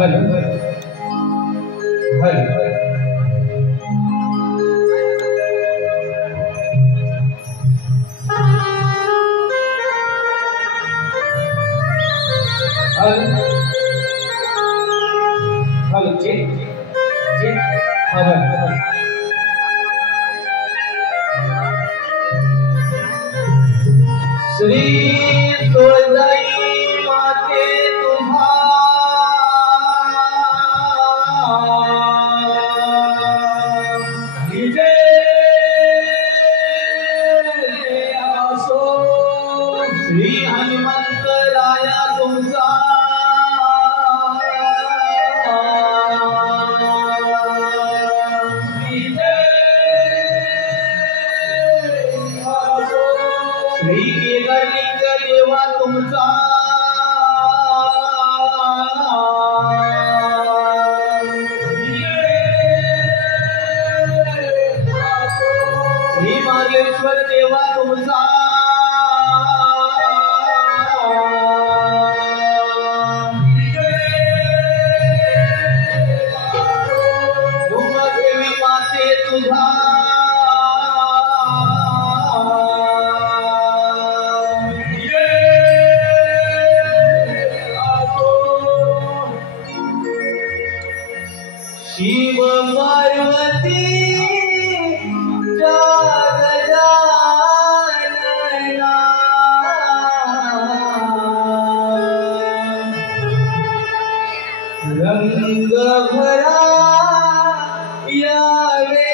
हल हल हल जे हल श्री तुळजाई माते तुम्हा असो श्री हनुमंत राया तुमचा श्री केदारलिंग देवा तुमचा श्री मार्लेश्वर देवा तुमचा देवी माते तुझा शिव पार्वती गजानना रंग भरा यावे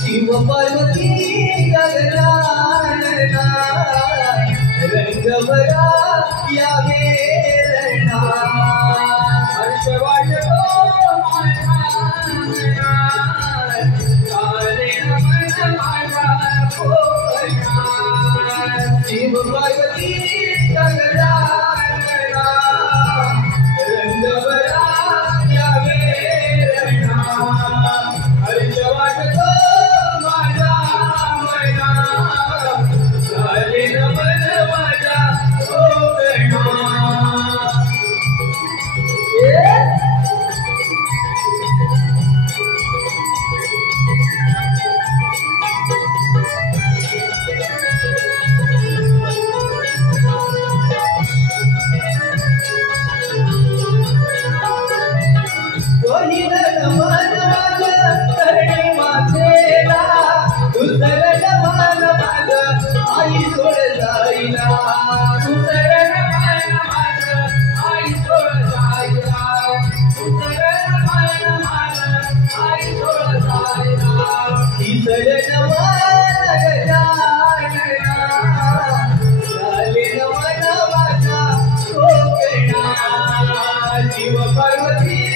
शिव पार्वती गजानना रंग भरा यावे रणा हर्ष वाटतो शिव पार्वती गजानना रंग भरा यावे रणा हर्ष वाटतो शिव पार्वती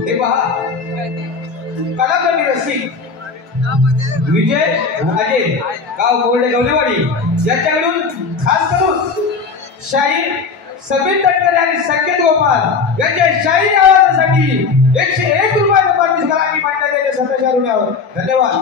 हे पहा कलाकर्मी रसिक विजय राजे गाव कोरडे गवलेवाडी याच्याकडून खास करून शाहीर समीर तटकरे आणि संकेत गोपाल यांच्या शाहीर आवाजासाठी 101 रुपये पाठीस करा आणि मांडण्यात येते 27 रुपयावर. धन्यवाद.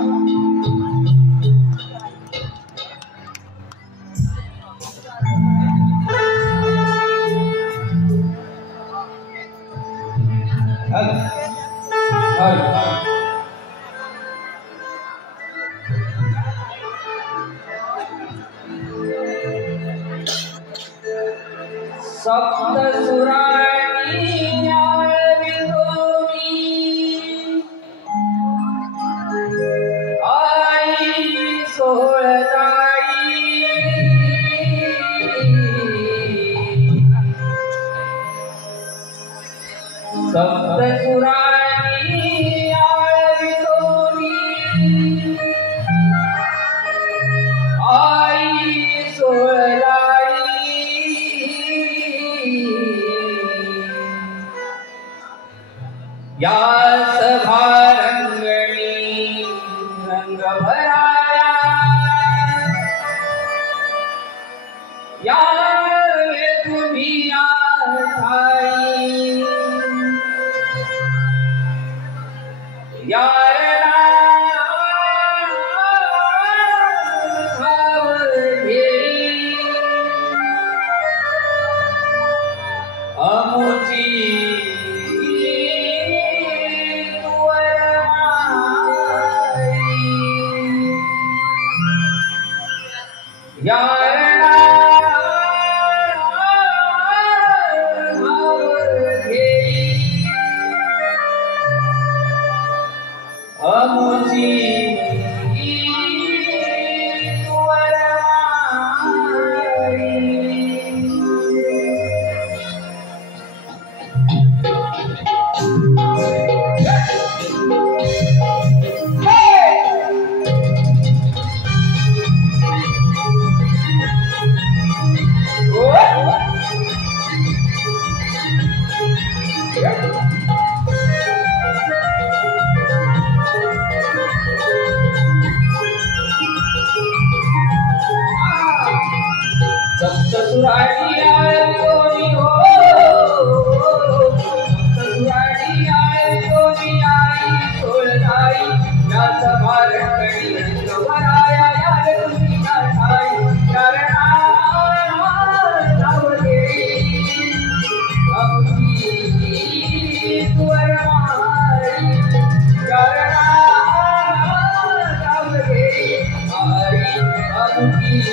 सप्त सुराणी आई सोळताई सप्त सुराणी आई सोळलाई या सभा रंगणी रंग भराया या तुम्ही ठाई यारणा अमुची यारणा अमुची सप्तसुराणी आए कोणी हो सप्तसुराणी आए कोणी आई सोळताई या सभा रंगणी रंग भराया या तुम्ही ठाई यारणा नावदेई अमुची सुवरमाई यारणा नावदेई आई अमुची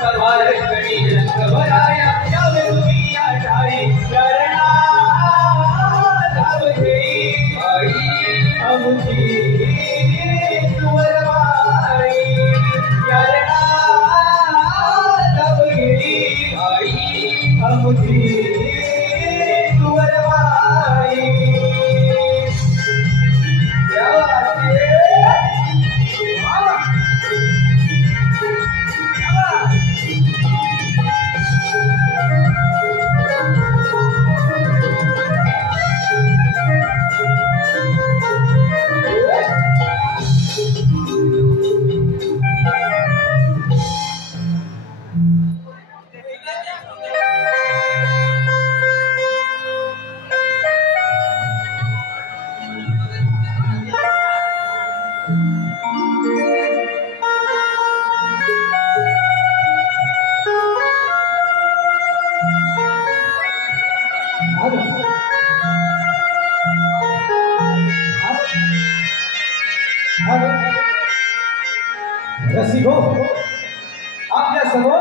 सवार कणी रंग भराया यावे तुम्ही या ठाई चरणा धाव घेई आई आमची तुवरवाई चरणा धाव घेई आई आमची तुवरवाई क्या बात है रसिको आपल्या समोर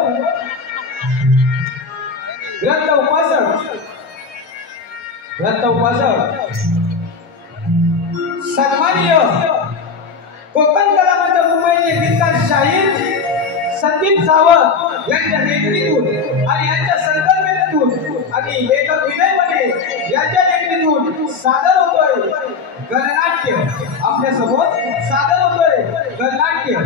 ग्रंथ उपासक सन्माननीय कोकण कला मंच मुंबईचे गीतकार शाहीर संदीप सावंत यांच्या देखणीतून आणि यांच्या संकल्पनेतून आणि लेखक विनय पटेल यांच्या देखणीतून सादर होतोय गणनाट्य आपल्या समोर सादर होतोय गणनाट्य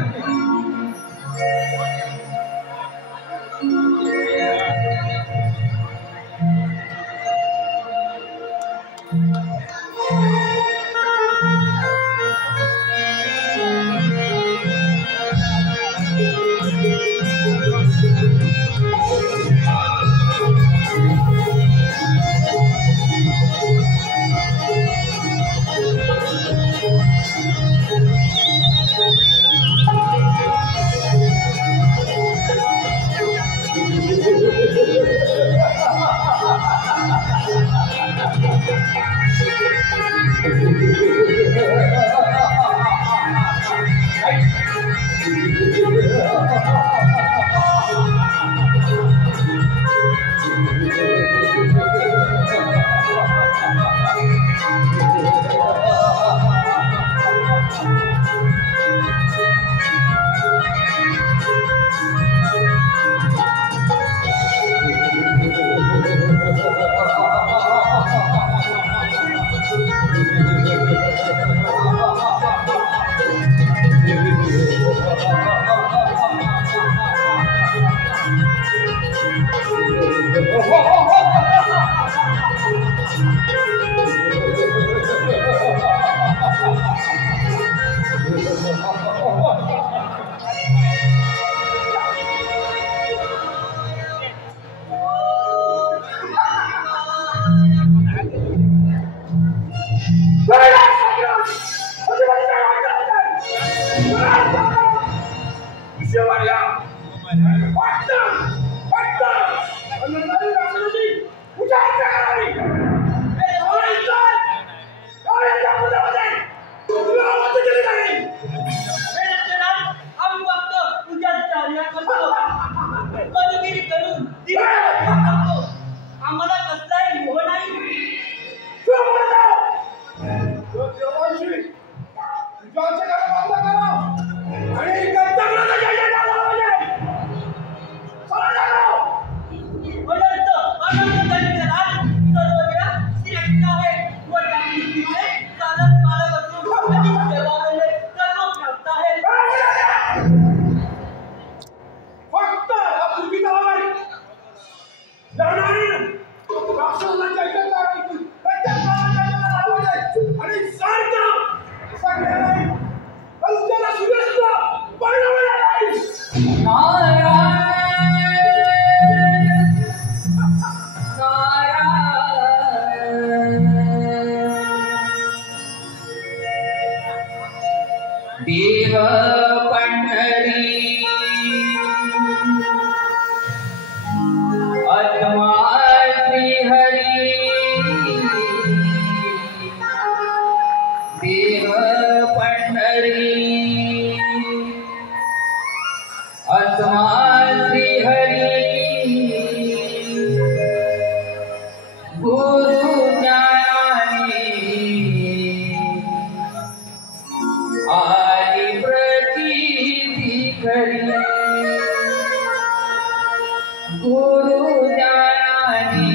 गुरु ज्ञानी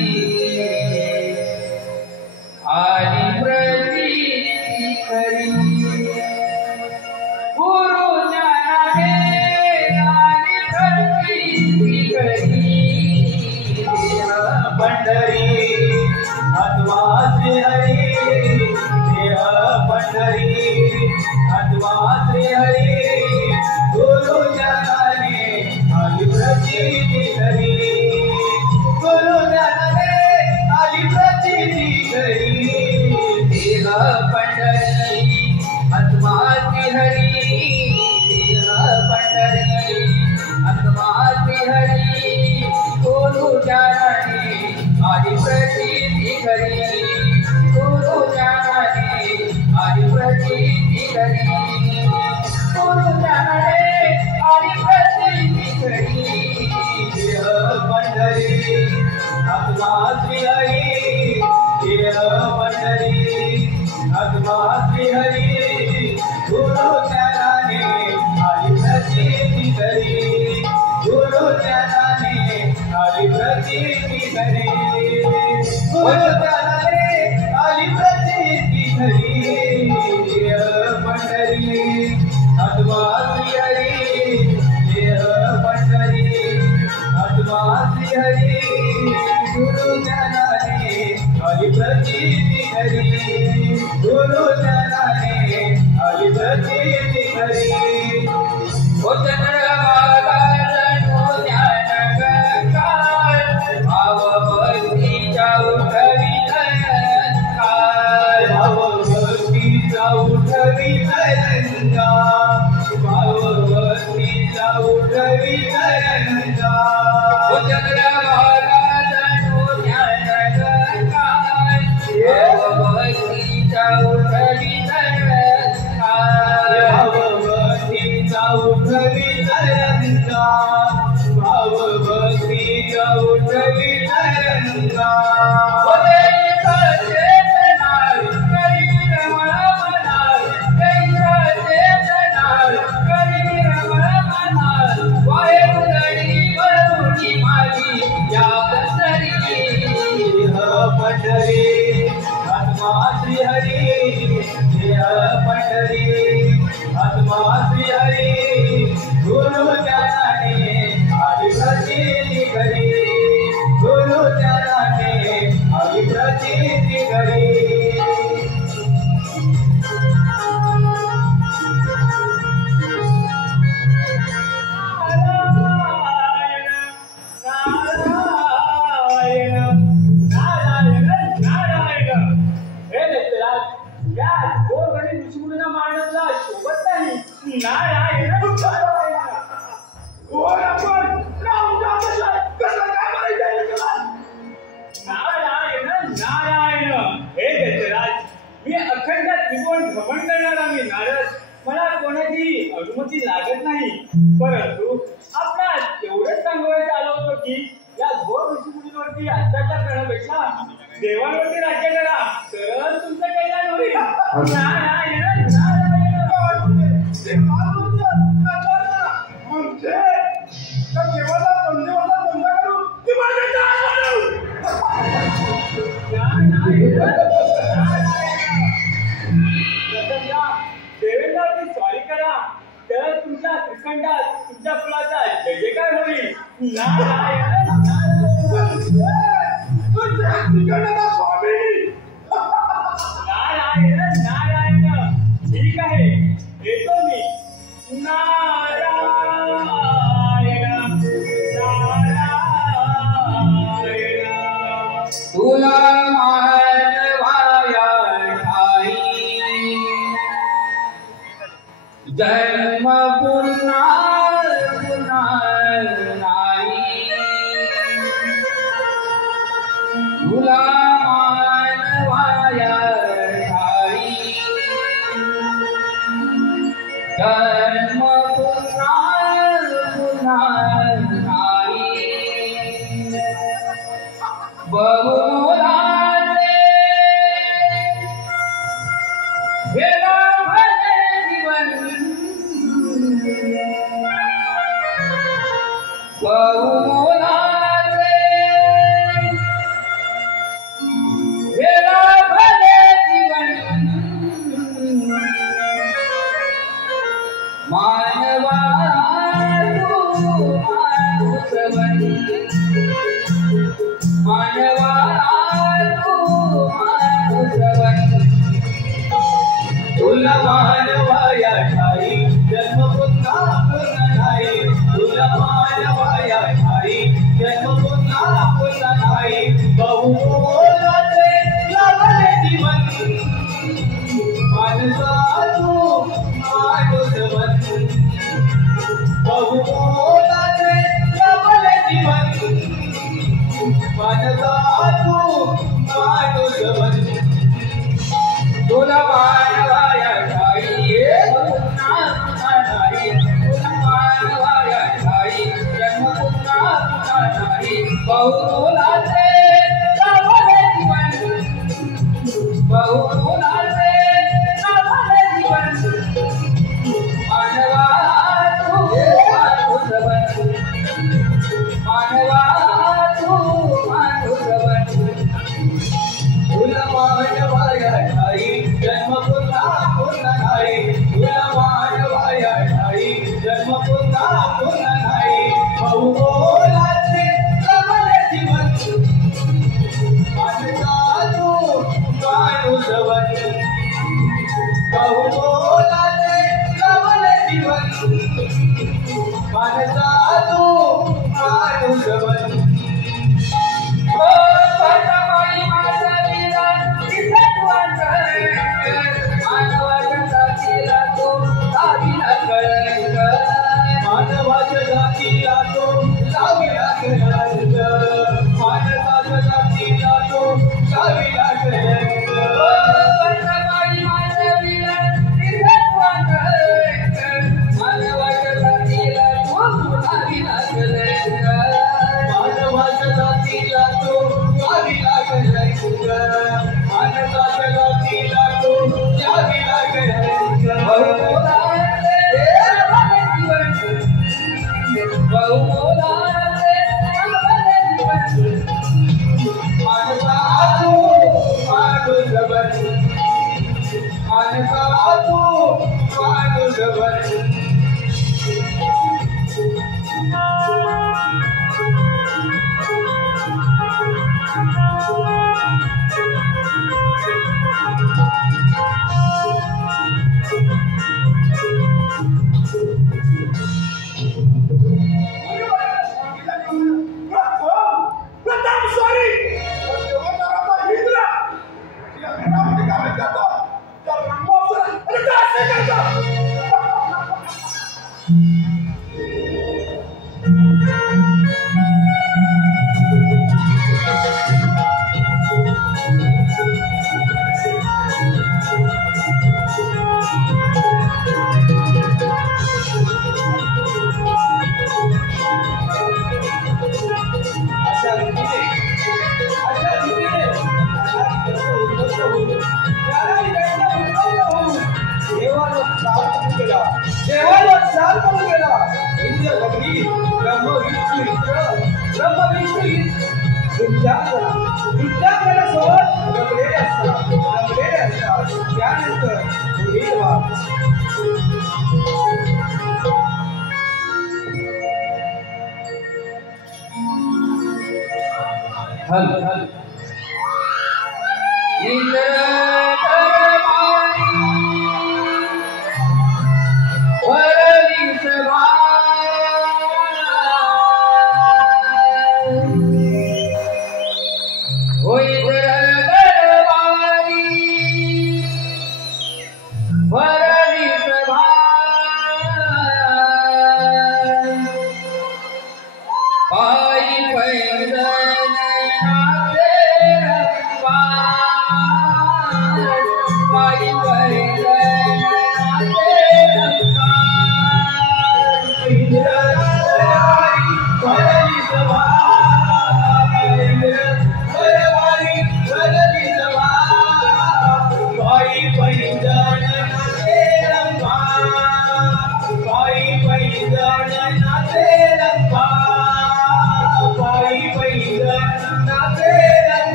आदि प्रतीति खरी गुरु ज्ञानी आदि प्रतीति खरी पंढरी अथवा श्री हरी देह पंढरी अथवा श्री हरी गुरु ज्ञानी आदि प्रतीति खरी गुरु ज्ञानी आदि प्रतीति खरी देह पंढरी अथवा श्री हरी देह पंढरी अथवा श्री हरी गुरु ज्ञानी आदि प्रतीति खरी गुरु ज्ञानी आदि प्रतीति खरी गुरु ज्ञानी आदि प्रतीति खरी देह पंढरी अथवा श्री हरी देह पंढरी अथवा श्री हरी गुरु ज्ञानी आदि प्रतीति खरी गुरु ज्ञानी आदि प्रतीति खरी गुरु ज्ञानी आदि प्रतीति खरी देह पंढरी अथवा श्री हरी देह पंढरी अथवा श्री हरी गुरु ज्ञानी आदि प्रतीति खरी गुरु ज्ञानी आदि प्रतीति खरी ओ चंद्रभागा अनुमती लागत नाही, परंतु आपला एवढंच सांगायचं आलं होतं की या घोर ऋषीमुनीवरती अत्याचार करण्यापेक्षा देवांवरती राज्य करा, तरच तुमचं कल्याण होईल. नारायण देवेंद्रवरती स्वारी करा, तर तुमच्या त्रिखंडात तुमच्या कुलाचा जय जयकार होईल. नारायण नारायण नारायण. ठीक आहे, येतो मी. नारायण नारायण. तुला जन्म पुन्हा पुन्हा नाही, तुला मानवाया ठाई. जन्म पुन्हा पुन्हा नाही, बहुमोलाचे गेला बहुमोलाचे तुला मानवाया ठाई जन्म पुन्हा पुन्हा नाही तुला मानवाया ठाई जन्म पुन्हा पुन्हा नाही बहुमोलाचे लाभले जीवन मानसा तू माणूस बन बहुमोलाचे लाभले जीवन मानसा तू माणूस बन तुला मानवाया ठाई पुन्हा पुन्हा नाही तुला मानवाया ठाई जन्म पुन्हा पुन्हा नाही बहुमोलाचे लाभले जीवन बहुमोलाचे लाभले जीवन मानवा तू माणूस बन मानवा तू माणूस बन तुला मानवाया ठाई जन्म पुन्हा पुन्हा नाही तुला मानवाया ठाई जन्म पुन्हा पुन्हा नाही बहुमोलाचे लाभले जीवन मानसा तू माणूस बन बहुमोलाचे लाभले जीवन मानसा तू माणूस बन मानवाच्या जातीला तो लाविला कलंक मानवाच्या जातीला तो लाविला कलंक मानवाच्या जातीला तो लाविला कलंक मानवाच्या जातीला तो लाविला कलंक मानवाच्या जातीला तो लाविला कलंक बहुमोलाचे लाभले जीवन मानसा तू माणूस बन मानसा तू माणूस बन देवाला चाल करून गेला इंद्र अग्नी ब्रह्म विष्णू विद्यार्थ्याला सोबत रमलेले असतात त्यानंतर पुढील वाद हल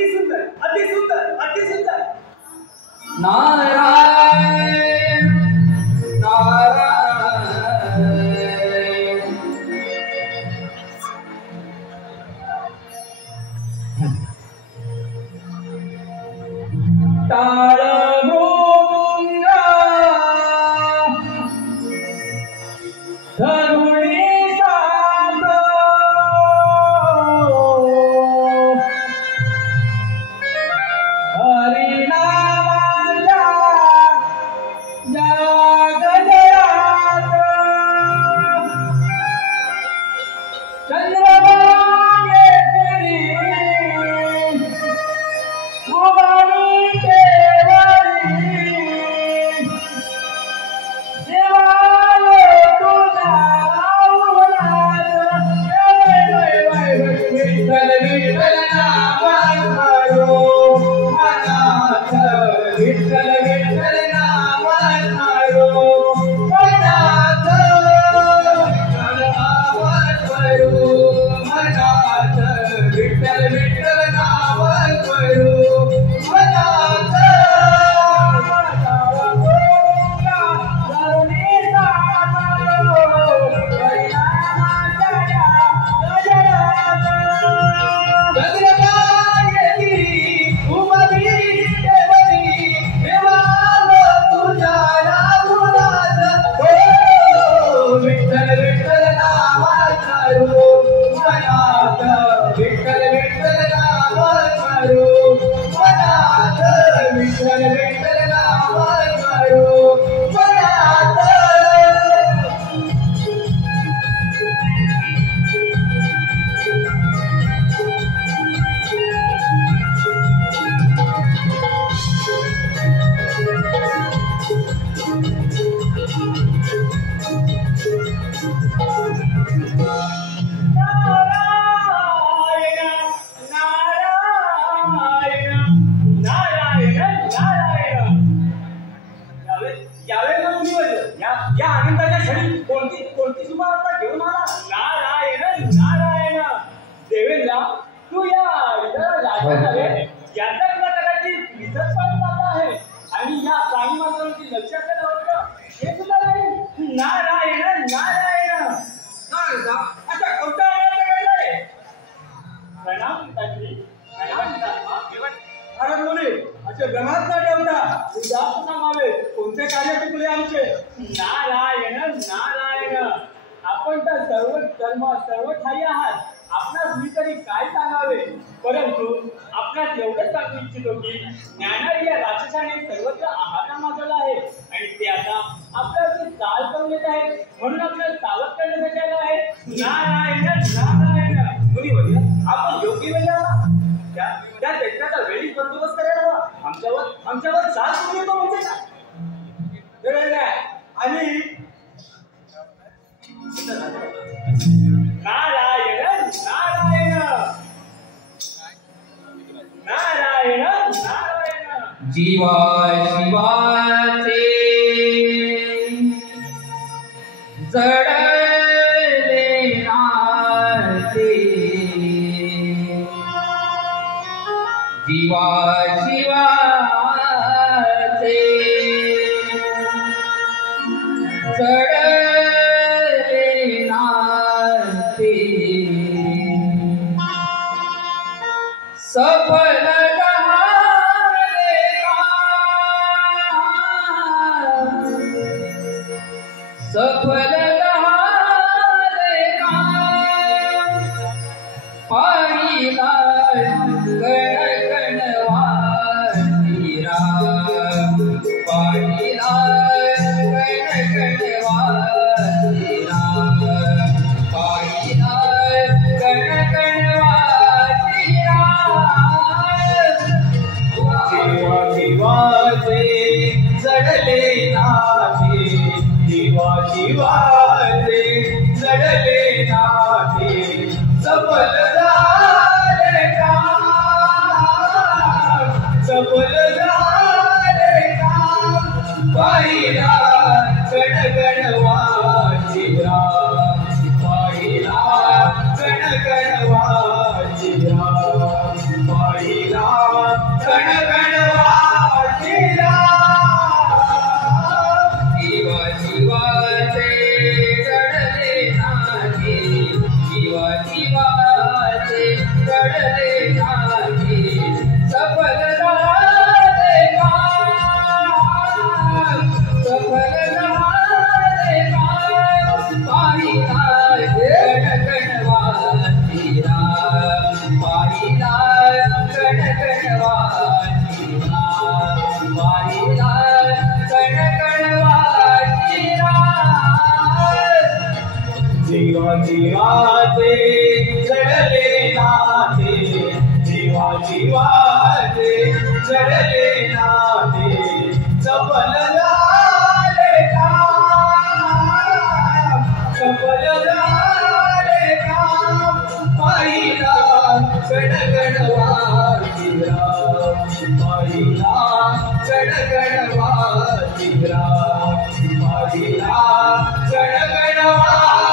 अति सुंदर, अति सुंदर, अति सुंदर. नारायण नारायण टाळ मृदुंगा धरुणी साथ हरिनामाच्या गजरात चंद्रभागे तेरी उभारी केवळी देवाल तुझा रावणात विठ्ठल विठ्ठल नाम करो मनात विठ्ठल विठ्ठल नाम करो मनात विठ्ठल नाम करो मनात विठ्ठल विठ्ठल नाम करो मनात विठ्ठल विठ्ठल नाम करो मनात विठ्ठल विठ्ठल नाम करो मनात या आनंदाच्या क्षणी कोणती सुमारता घेऊन आला. नारायण नारायण. देवेंद्र तू या लाजत आहे याचा तुला कदाचित विसर पडत आहे आणि या प्राणी मात्रांची लक्ष असलेलं होतं हे सुद्धा नाही. नारायण नारायण. अच्छा कोणता आहे. प्रणाम पिताश्री. प्रणाम पितात्मा. अरे मुली असे गणात न ठेवता जास्त सांगावे कोणते कार्य चुकले आमचे. नारायण नारायण. आपण तर सर्व धर्म सर्व ठाई आहात. आपणास मी तरी काय सांगावे परंतु आपणास एवढंच सांगू इच्छितो की ज्ञानारी या राक्षसाने सर्वत्र आहार माजवला आहे आणि ते आता आपल्यावरती चाल करून येत आहेत म्हणून आपल्याला सावध करण्यासाठी आलं आहे. नारायण नारायण. मुली वडील आपण योग्य वेळी आला त्या देशाचा वेळीच बंदोबस्त करायला हवा. आमच्यावर चाल करून येतो म्हणजे काय. आणि नारायण नारायण नारायण नारायण. जीवा शिवाचे जडले नाते जीवा शिवाचे जडले नाते सफल झाले काम सफल झाले काम पाहिला गणगणवातीरा पाहिला गणगणवातीरा पाहिला गणगणवातीरा देवा शिवाचे जडले नाते देवा शिवाचे जडले नाते सफल झाले काम सफल झाले काम पाहिला गणगणवातीरा पाहिला गणगणवातीरा पाहिला जीवाचे जडले नाते, जीवाचे जडले नाते, सफल झाले काम, सफल झाले काम, पाहिला गणगणवातीरा, पाहिला गणगणवातीरा, पाहिला गणगणवातीरा.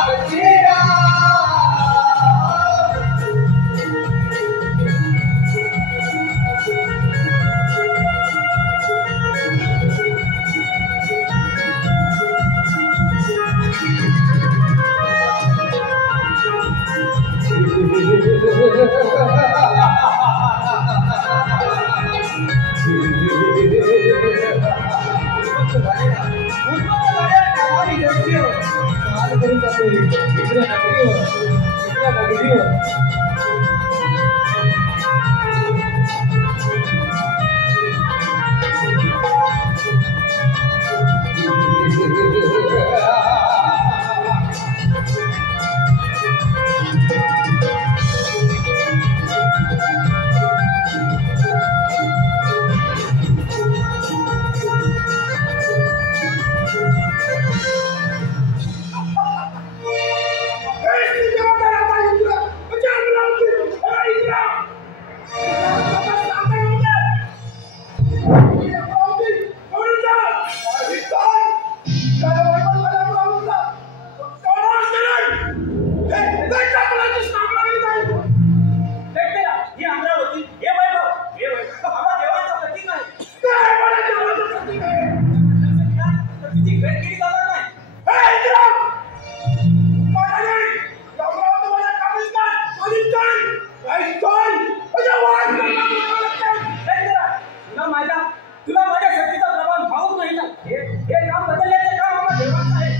तुला माझ्या शक्तीचा प्रभाव भावत नाही ना. हे काम बदलण्याचं काम आम्हाला देवाचं आहे.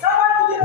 साबा तुझी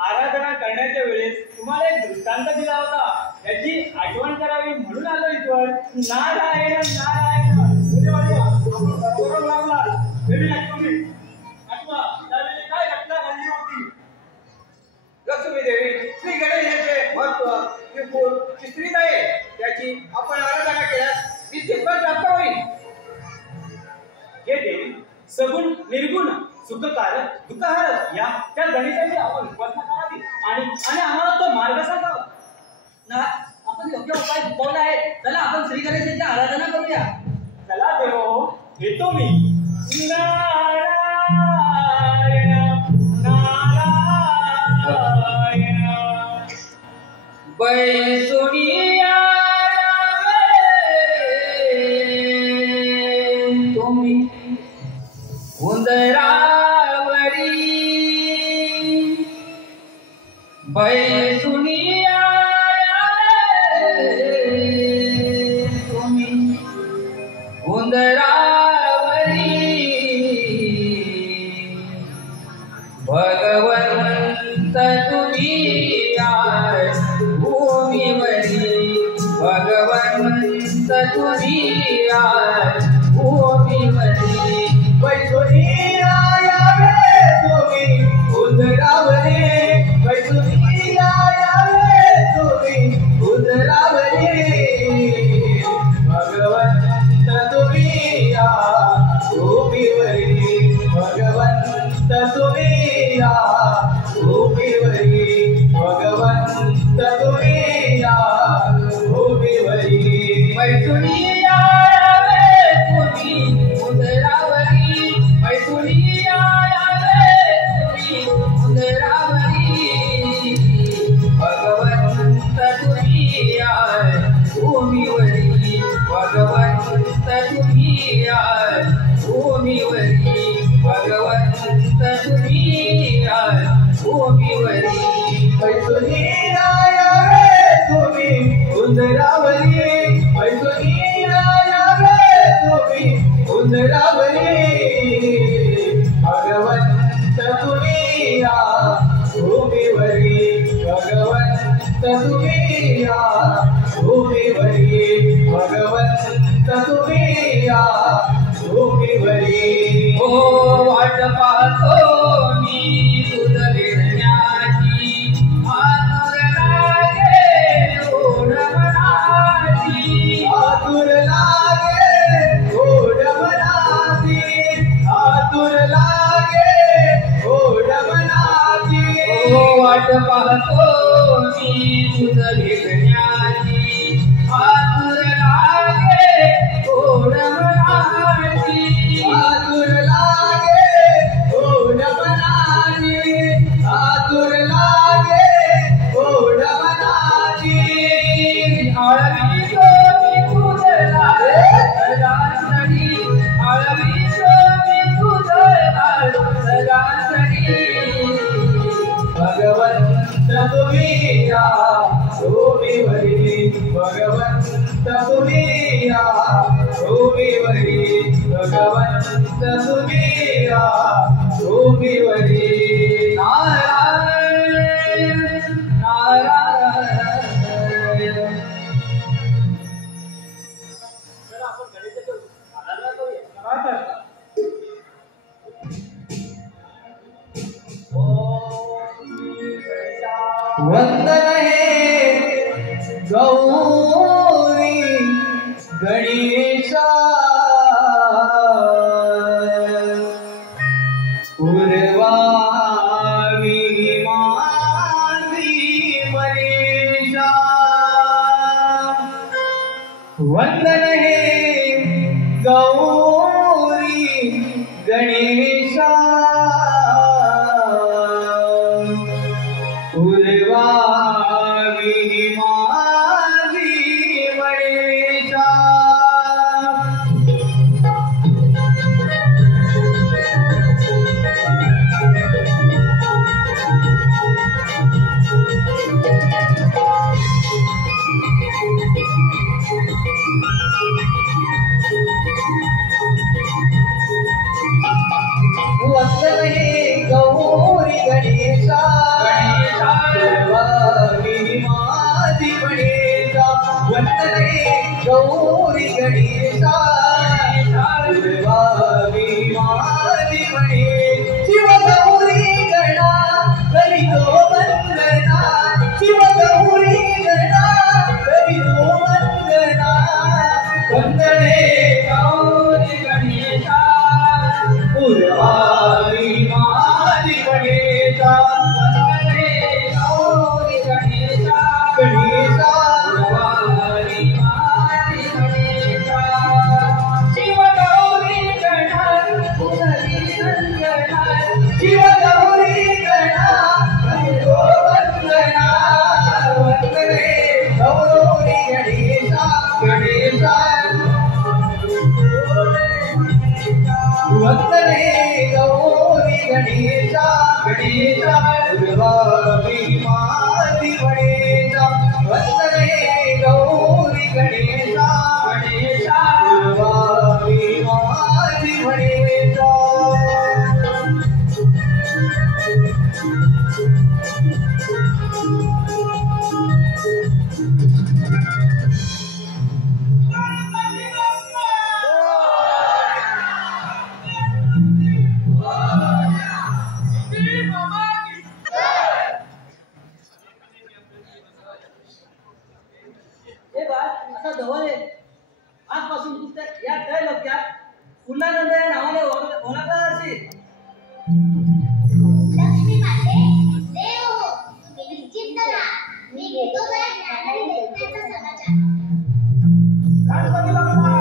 आराधना करण्याच्या वेळेस तुम्हाला एक दृष्टांत दिला होता, त्याची आठवण करावी म्हणून आलो इथे. परमेश्वर नारायण नारायण. आपण बरोबर लावला. देवी लक्ष्मी आठवा त्यावेळी काय घटना घडली होती? लक्ष्मी देवी श्री गणेशाचे महत्व विपुल विस्तृत आहे. त्याची आपण आराधना केल्यास निश्चित फळ प्राप्त होईल. हे देवी सगुण निर्गुण सुखकारक दुःखहारक या त्या गणेशाची आपण उपासना करावी आणि आम्हाला तो मार्ग सांगावा ना. आपण योग्य उपाय सुचवला आहे. चला आपण श्री गणेशाची आराधना करूया. चला देव येतो मी. नारायण नारायण बैसुनिया तुम्ही उंदरावरी बैसुनिया तुम्ही उंदरावरी भगवंत तुम्ही आज भूमीवरी भगवंत तुम्ही आज भूमीवरी बैसुनिया यावे तुम्ही उंदरावरी बैसुनिया यावे तुम्ही उंदरावरी भगवंत तुम्ही या भूमीवरी भगवंत तुम्ही या भूमीवरी भगवंत तुम्ही या भूमीवरी बैसुनिया तुम्ही उंदरावरी बैसुनिया तुम्ही उंदरावरी भगवंत तुम्ही आज भूमीवरी भगवंत तुम्ही आज भूमीवरी भगवंत तुम्ही आज भूमीवरी बैसुनिया यावे तुम्ही उंदरावरी बैसुनिया यावे तुम्ही उंदरावरी भगवंत तुम्ही या भूमीवरी भगवंत तुम्ही या भूमीवरी भगवंत तुम्ही या भूमीवरी. ओ वाट पाहतो मी तुझ भेटण्याची आतुर लागे ओढ मनाची आतुर लागे ओढ मनाची आतुर लागे ओढ मनाची. ओ वाट पाहतो मी तुझ भेटण्याची आतुर लागे ओढ मनाची आतुर लागे ओढ मनाची आतुर लागे ओढ मनाची. आळवी तो मी तुझला सदासरी आळवी तो मी तुझला सदासरी भगवंत तुम्ही या भूमीवरी भगवंत तुम्ही या भूमीवरी भगवंत तुम्ही या भूमीवरी. नारायण नारायण. चला आपण गणेशाची आराधना करूया. चला तर. वंदन हे गौरी गणेशा पूर्वावी माझी मनीषा. वंदन हे गौरी गणेशा पूर्वावी माझी मनीषा. गौरी गणेशा पूर्वावी मारी म्हणे शिव गौरी गणा करीतो वंदना शिव गौरी गणा करीतो वंदना वंदने गौरी गणेशा पूर्वावी मारी गणेशा वंदने गौरी गणेशा गणेशा पूर्वावी मारी गणेशा शिव गौरी गणा पुनरी वंदना शिव गौरी गणा करीतो वंदना वंदने गौरी गणेशा गणेशा वंदने गौरी गणेशा गणेशा पूर्वावी मारी गणेशा वंदने गौरी गणेशा गणेशा पूर्वावी मारी गणेशा हे बा आता धवले आजपासून तुमच्या या तळ लोक्यात पुन्हानंद या नावाने ओळखला असेल. लक्ष्मी माते देव हो तुम्ही निश्चिंत राहा मी घेतो जरा ज्ञान आणि दैत्याचा समाचार. गणपती बाप्पा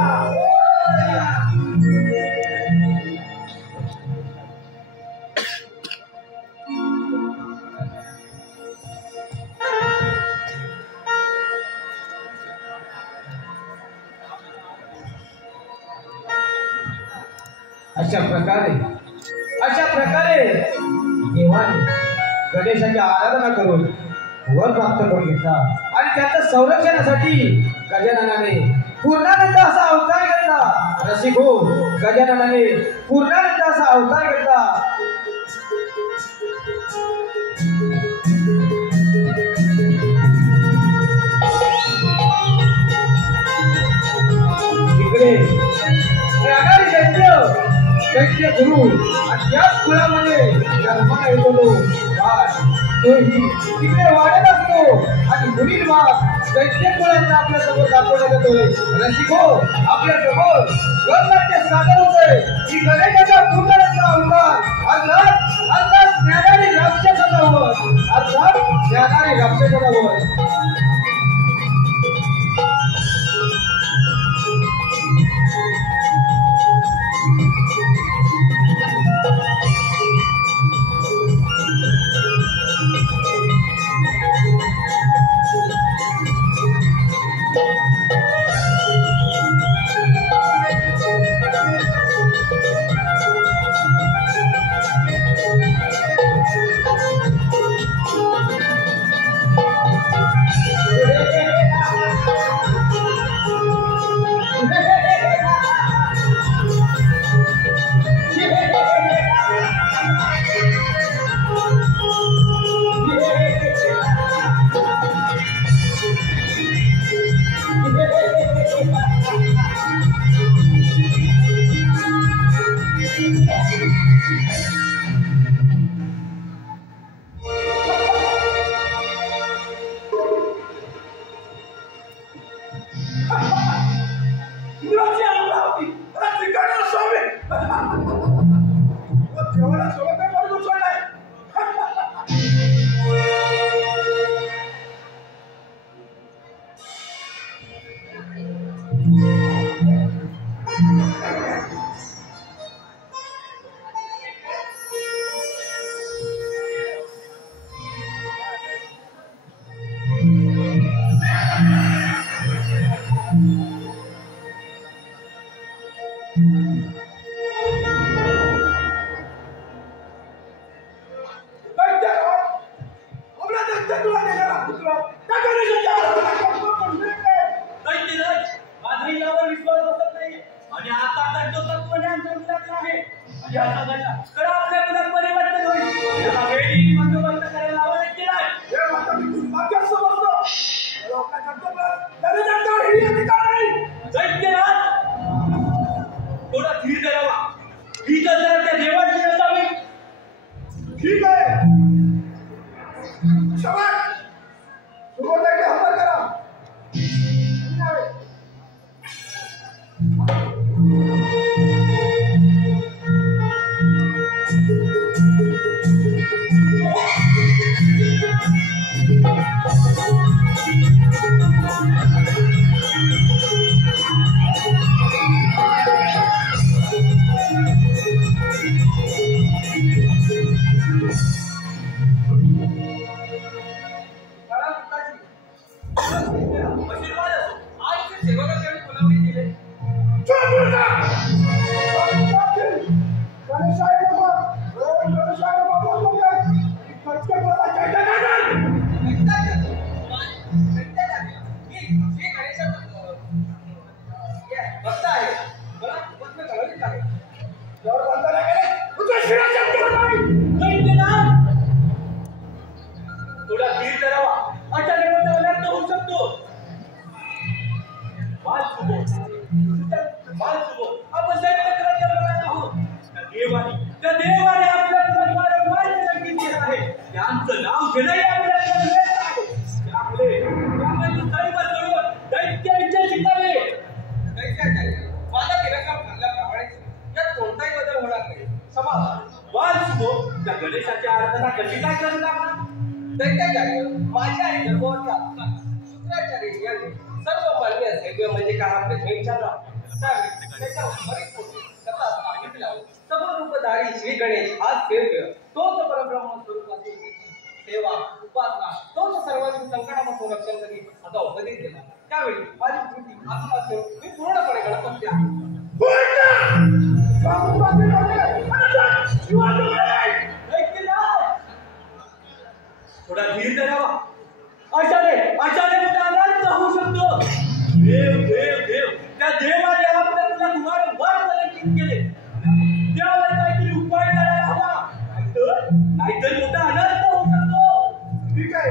अशा प्रकारे देवाने गणेशाची आराधना करून वर प्राप्त करून घेतला आणि त्याच्या संरक्षणासाठी गजाननाने पूर्णानंद असा अवतार घेतला. रसिक हो, गजाननाने पूर्णानंद असा अवतार घेतला. तिकडे दैत्य गुरु आणि त्याच कुळामध्ये जन्माला येतो तिकडे वाढत असतो आणि पुढील भाग दैत्य कुळांना आपल्या समोर दाखवण्यात येतोय. रसिको, आपल्या समोर गणनाट्य सादर होतोय की गणेशाचा पूर्णानंद अवतार अर्थात ज्ञानाने राक्षसाचा वध आपल्या थोडा धीर धरावा. अशा देवाचा अनर्थ होऊ शकतो. आपण दैत्यकाराच्या बळाला आहोत. त्या देवाने आपल्याला वारंवार सांगितले आहे. त्यांचं नाव घेणंही आपल्याला वेळ आहे. त्यामुळे सर्व दैत्याचे शिकावे. माझा विरकाम ठरल्याप्रमाणे यात कोणताही बदल होणार नाही. समाधान. त्या गणेशाच्या आराधना कशी काय करू लागला? दैत्याचार्य माझ्या आणि गर्भवती आत्मा शुक्राचार्य यांनी सर्व मान्य सेव्य म्हणजे काय हा प्रश्न विचारला. त्यावेळी त्याच्या बरीच मोठी कथा सांगितल्या. समरूपधारी श्री गणेश हा सेव्य तोच परब्रह्म स्वरूपाची सेवा उपासना तोच सर्वांचे संकटापासून रक्षण करी असा उपदेश दिला. त्यावेळी माझी कृती आत्मासून मी पूर्णपणे गणपती आहे. थोडा धीर धरावा. अशाने अनर्थ होऊ शकतो. देव त्या देवाने आपल्याला वारंवार कलंकित केले. त्यावर काहीतरी उपाय करायला हवा. नाहीतर मोठा अनर्थ होऊ शकतो. ठीक आहे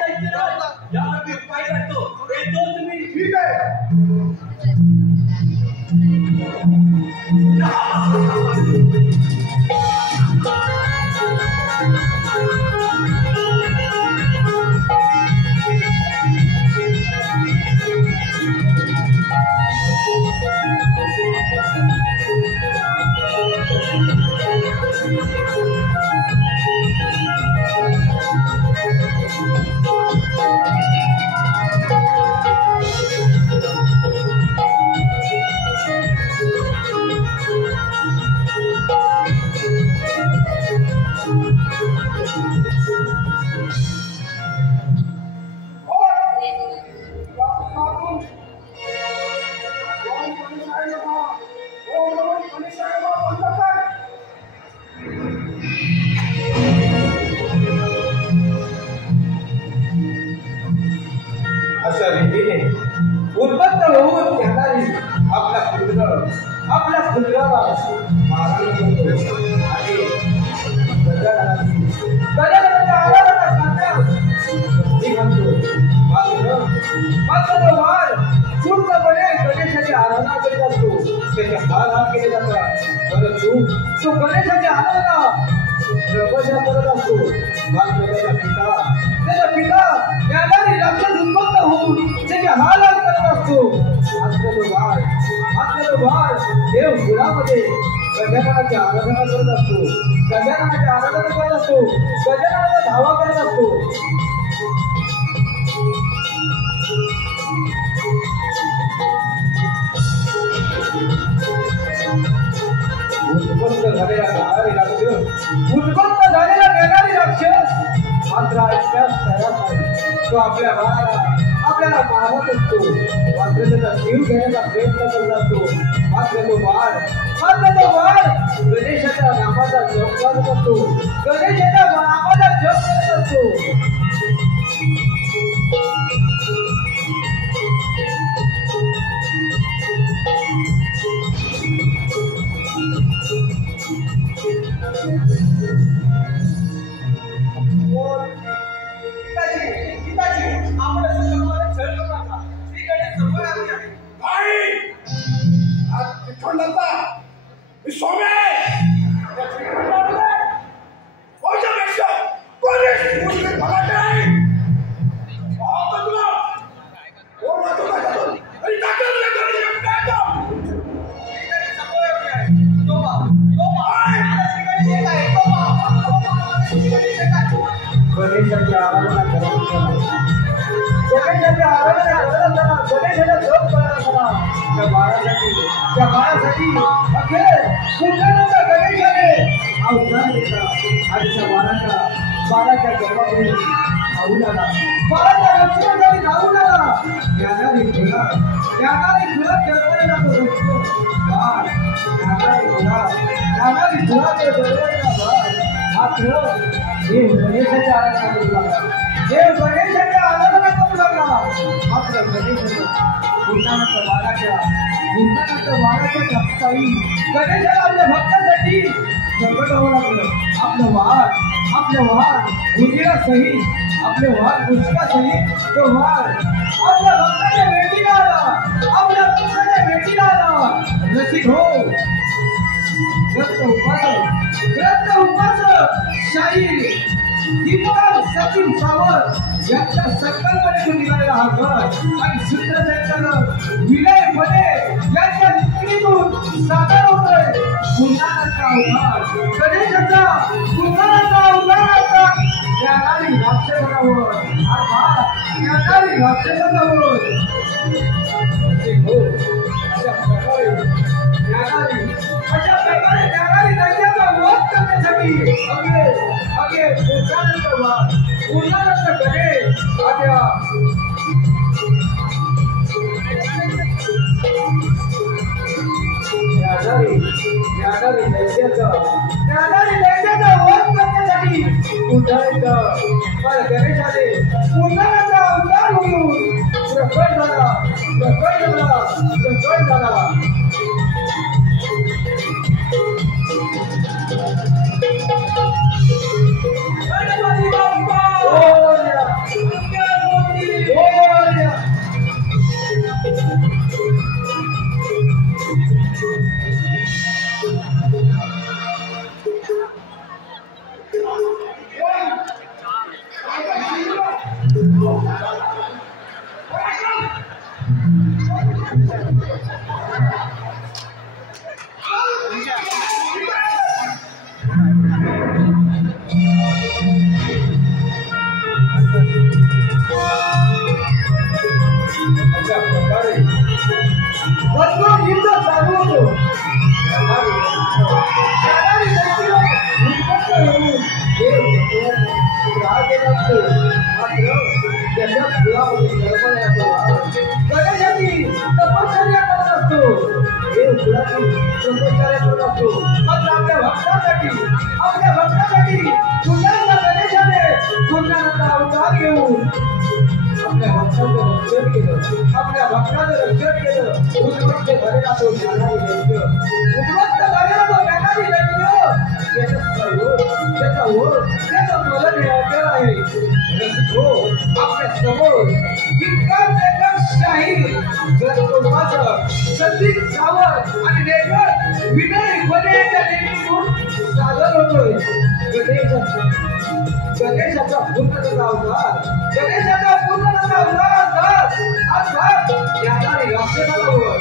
दैत्यराज, यावर उपाय करतो. येतो तुम्ही. ठीक आहे. अशा रीतीने उत्पन्न होऊन घेणारी आपल्या पुत्राला मारण करतो आणि गजाननाची आराधना करण्यास मी म्हणतो. मात्र तो वार पूर्णपणे गणेशाची आराधना करीत असतो. त्याचे हाल केले जातात. परंतु तो गणेशाची आराधना प्रभूच्या करत असतो. मात्र त्याचा पिता ज्ञानाने राक्षस उत्पन्न होऊन त्याचे हाल करत असतो. मात्र तो बाळ देव गुणामध्ये गजाननाची आराधना करत असतो. गजाननाचा धावा करत असतो. उत्पन्न झालेला घेणारी राक्षस मात्र तो आपल्याला मारत असतो. मात्र त्याचा जीव घेण्याचा प्रयत्न करत असतो. मात्र तो बाळ गणेशाच्या नामाचा जप करत असतो. गणेशाच्या नामाचा जप करत असतो. Hey, गणेशाची आराधना करत गणेशाची आराधना करत असताना गणेशाचा जप करत असताना त्या बाळासाठी अखेर पुन्हा गणेशाने अवतार घेतला आणि त्या बाळाच्या गर्भातून धावून आला बाळाच्या लक्ष्मणाने धावून आला ज्ञानाने खुला खेळवला जातो बाळ ज्ञानाने खुला ते दरवाजा बाळ मात्र देव गणेशाची आराधना करू लागला मात्र गणेशानं पुन्हानंतर बाळाच्या भक्ताई गणेशाला आपल्या भक्तासाठी प्रकट व्हावं लागलं आपलं वाहन उंदीरासहित आपले वाहन पुष्कासहित तो वाहन आपल्या भक्ताच्या भेटीला आला रसिक हो ग्रस्त उपासक शाहीर दीपक सचिन सावंत यांच्या संकल्पनेतून निघालेला हा गट आणि सूत्रसंचालन विनय फडे यांच्या निष्क्रियेतून सादर होतोय पुन्हाचा अवतार गणेशाचा पुन्हाचा अवतार ज्ञानाने राक्षसावर अर्थात ज्ञानाने राक्षसावर अशा प्रकारे ज्ञानाने दैत्याचा वध करण्यासाठी अगे पूर्णानंद गणेश आद्या ज्ञानाने दैत्याचा वध करण्यासाठी गणेशाने पूर्णानंद अवतार होऊन प्रकट झाला आपल्या भक्तासाठी पुन्हा गणेशाने पुन्हा अवतार घेऊन आपल्या भक्ताचं रक्षण केलं उद्ध्वस्त झालेला तो ज्ञानाने दैत्य त्याचा मरण मिळालेला आहे आपल्या समोर शाहीर ग्रंथोपासक संदीप सावंत आणि लेखक विनय फडे यांच्या नेतृत्वातून सादर होतोय गणेशाचा पूर्णतः अवतार अर्थात ज्ञानाने राक्षसाचा वध